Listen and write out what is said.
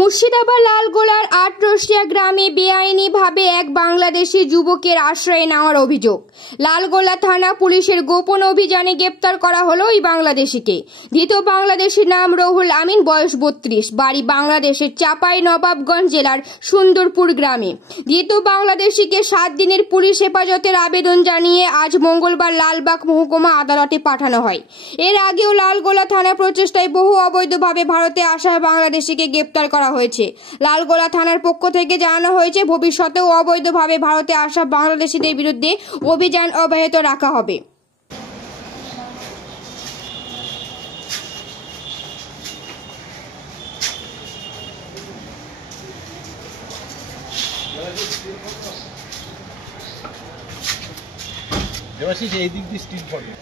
মুর্শিদাবাদ লালগোলার আটরসিয়া গ্রামে বেআইনিভাবে এক বাংলাদেশি যুবকের আশ্রয় নেওয়ার অভিযোগ। লালগোলা থানা পুলিশের গোপন অভিযানে গ্রেপ্তার করা হলো ওই বাংলাদেশিকে। ধৃত বাংলাদেশির নাম রুহুল আমিন, বয়স 32, বাড়ি বাংলাদেশের চাঁপাইনবাবগঞ্জ জেলার সুন্দরপুর গ্রামে। ধৃত বাংলাদেশিকে 7 দিনের পুলিশ হেফাজতের আবেদন জানিয়ে আজ মঙ্গলবার লালবাগ মহকুমা আদালতে পাঠানো হয়। এর আগেও লালগোলা থানা প্রচেষ্টায় বহু অবৈধভাবে ভারতে আসা বাংলাদেশিকে গ্রেপ্তার করা হয়েছে। লালগোলা থানার পক্ষ থেকে জানানো হয়েছে, ভবিষ্যতেও অবৈধভাবে ভারতে আসা বাংলাদেশিদের বিরুদ্ধে অভিযান অব্যাহত রাখা হবে। দেবাশিস এই দিক দিয়ে স্ট্রিট ফটো